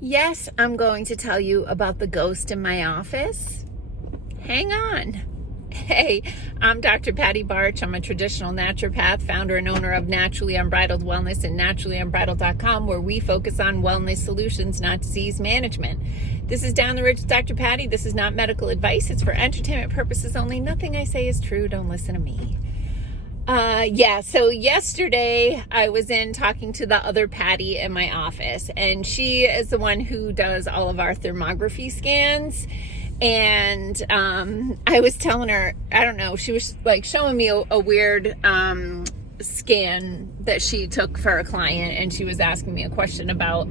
Yes, I'm going to tell you about the ghost in my office. Hang on. Hey, I'm Dr. Patty Barch. I'm a traditional naturopath, founder and owner of Naturally Unbridled Wellness and naturallyunbridled.com, where we focus on wellness solutions, not disease management. This is Down the Ridge with Dr. Patty. This is not medical advice. It's for entertainment purposes only. Nothing I say is true. Don't listen to me. So yesterday I was in talking to the other Patty in my office, and she is the one who does all of our thermography scans. And I was telling her, I don't know, she was like showing me a weird scan that she took for a client, and she was asking me a question about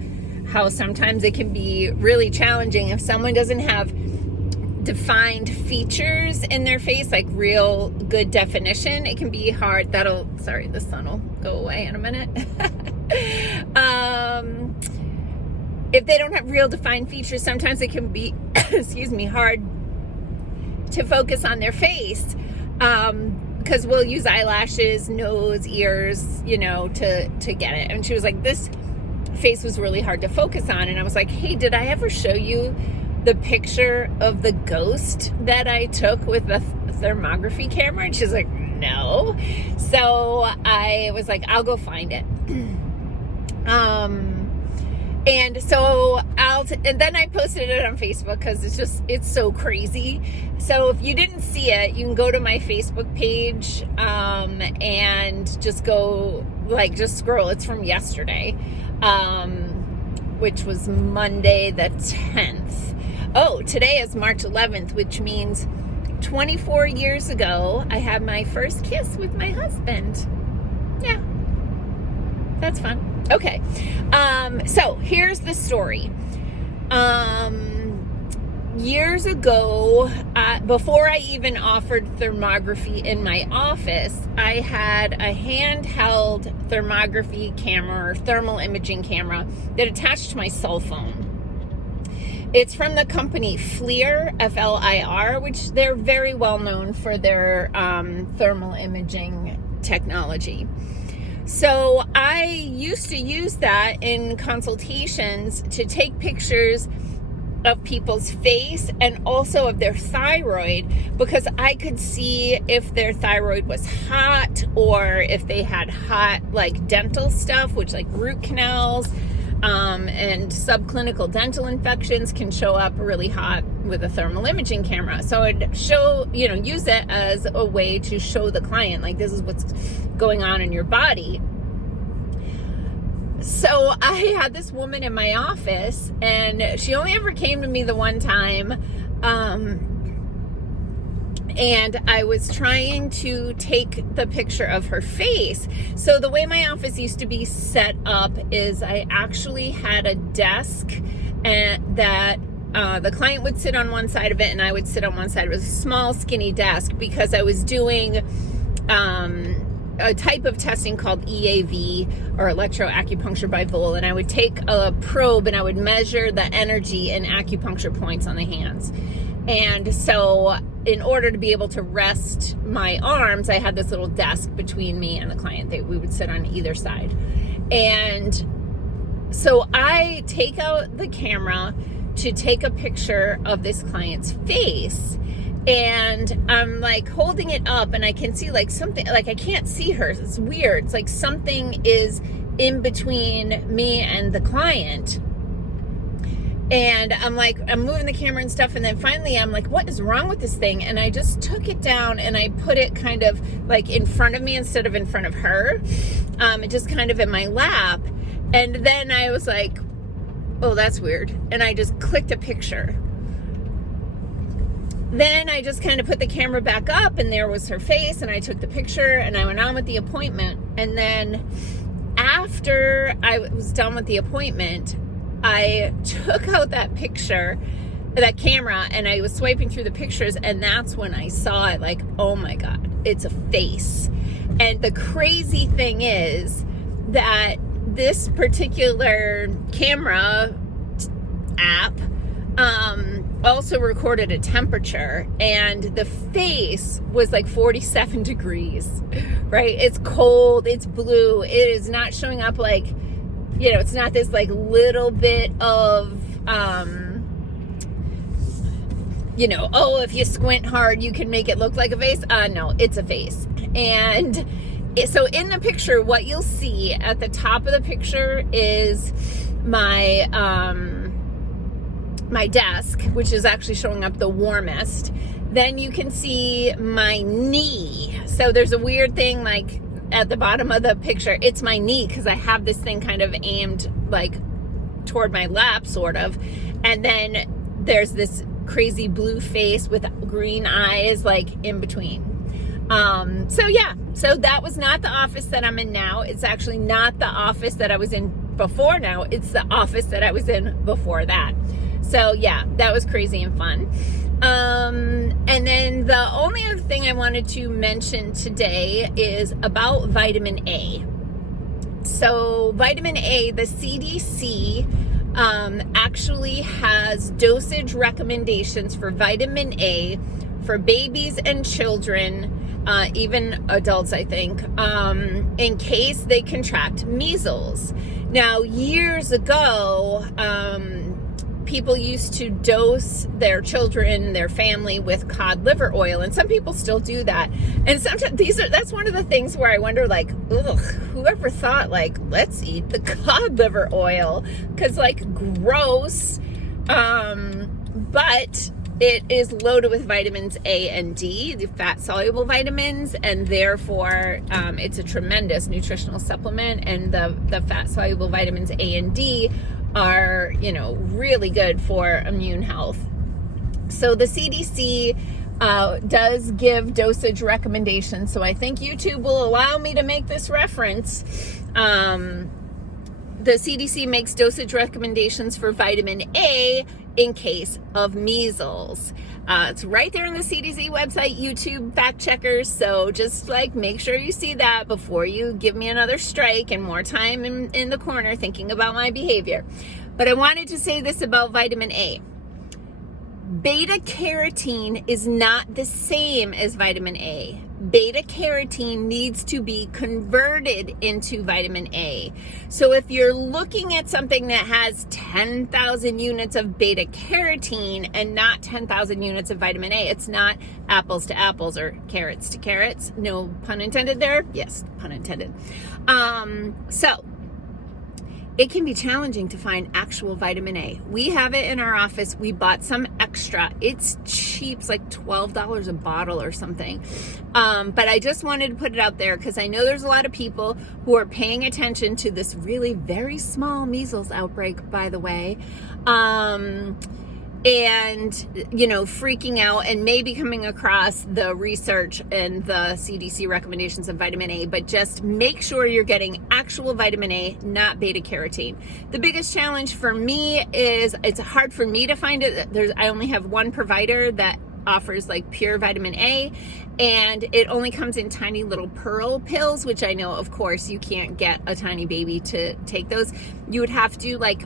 how sometimes it can be really challenging if someone doesn't have defined features in their face, like real good definition. It can be hard. The sun will go away in a minute. If they don't have real defined features, sometimes it can be, hard to focus on their face. Because we'll use eyelashes, nose, ears, to get it. And she was like, this face was really hard to focus on. And I was like, hey, did I ever show you the picture of the ghost that I took with the thermography camera? And she's like, no. So I was like, I'll go find it. And then I posted it on Facebook because it's so crazy. So if you didn't see it, you can go to my Facebook page, and just scroll. It's from yesterday, which was Monday the 10th. Oh, today is March 11th, which means 24 years ago, I had my first kiss with my husband. Yeah, that's fun. Okay, so here's the story. Years ago, before I even offered thermography in my office, I had a handheld thermography camera or thermal imaging camera that attached to my cell phone. It's from the company FLIR, F-L-I-R, which they're very well known for their thermal imaging technology. So I used to use that in consultations to take pictures of people's face and also of their thyroid, because I could see if their thyroid was hot or if they had hot dental stuff, which root canals, and subclinical dental infections can show up really hot with a thermal imaging camera. So I'd use it as a way to show the client, this is what's going on in your body. So I had this woman in my office, and she only ever came to me the one time. And I was trying to take the picture of her face. So the way my office used to be set up is I actually had a desk that the client would sit on one side of it and I would sit on one side. It was a small, skinny desk because I was doing a type of testing called EAV, or electroacupuncture by Vol, and I would take a probe and I would measure the energy in acupuncture points on the hands. And so in order to be able to rest my arms, I had this little desk between me and the client that we would sit on either side. And so I take out the camera to take a picture of this client's face, and I'm holding it up, and I can see something, I can't see her. It's weird. It's like something is in between me and the client. And I'm moving the camera and stuff. And then finally I'm like, what is wrong with this thing? And I just took it down and I put it kind of in front of me instead of in front of her. It just kind of in my lap. And then I was like, oh, that's weird. And I just clicked a picture. Then I just kind of put the camera back up, and there was her face, and I took the picture, and I went on with the appointment. And then after I was done with the appointment, I took out that picture, that camera, and I was swiping through the pictures, and that's when I saw it, oh my God, it's a face. And the crazy thing is that this particular camera app also recorded a temperature, and the face was 47 degrees, right? It's cold, it's blue, it is not showing up you know, it's not this like little bit of, you know, oh, if you squint hard, you can make it look like a vase. No, it's a vase. And so in the picture, what you'll see at the top of the picture is my, my desk, which is actually showing up the warmest. Then you can see my knee. So there's a weird thing like at the bottom of the picture, it's my knee because I have this thing kind of aimed like toward my lap, sort of. And then there's this crazy blue face with green eyes like in between. So yeah, so that was not the office that I'm in now. It's actually not the office that I was in before now. It's the office that I was in before that. So yeah, that was crazy and fun. And then the only other thing I wanted to mention today is about vitamin A. So vitamin A, the CDC actually has dosage recommendations for vitamin A for babies and children, even adults, I think, in case they contract measles. Now, years ago, people used to dose their children, their family with cod liver oil, and some people still do that. And sometimes that's one of the things where I wonder, like, ugh, whoever thought, like, let's eat the cod liver oil, because, like, gross. But it is loaded with vitamins A and D, the fat-soluble vitamins, and therefore it's a tremendous nutritional supplement. And the fat-soluble vitamins A and D are, you know, really good for immune health. So the CDC does give dosage recommendations. So I think YouTube will allow me to make this reference. The CDC makes dosage recommendations for vitamin A in case of measles. It's right there on the CDC website, YouTube fact checkers. So just like make sure you see that before you give me another strike and more time in the corner thinking about my behavior. But I wanted to say this about vitamin A. Beta carotene is not the same as vitamin A. Beta carotene needs to be converted into vitamin A. So if you're looking at something that has 10,000 units of beta carotene and not 10,000 units of vitamin A, it's not apples to apples or carrots to carrots. No pun intended there. Yes, pun intended. So it can be challenging to find actual vitamin A. We have it in our office. We bought some extra. It's cheap. It's like $12 a bottle or something. But I just wanted to put it out there because I know there's a lot of people who are paying attention to this really very small measles outbreak, by the way. And, you know, freaking out and maybe coming across the research and the CDC recommendations of vitamin A, but just make sure you're getting actual vitamin A, not beta carotene. The biggest challenge for me is it's hard for me to find it. I only have one provider that offers like pure vitamin A, and it only comes in tiny little pearl pills, which I know, of course, you can't get a tiny baby to take those. You would have to like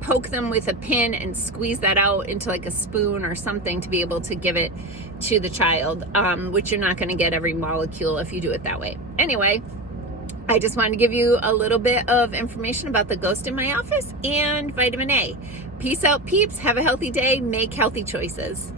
poke them with a pin and squeeze that out into like a spoon or something to be able to give it to the child, which you're not going to get every molecule if you do it that way. Anyway, I just wanted to give you a little bit of information about the ghost in my office and vitamin A. Peace out, peeps. Have a healthy day. Make healthy choices.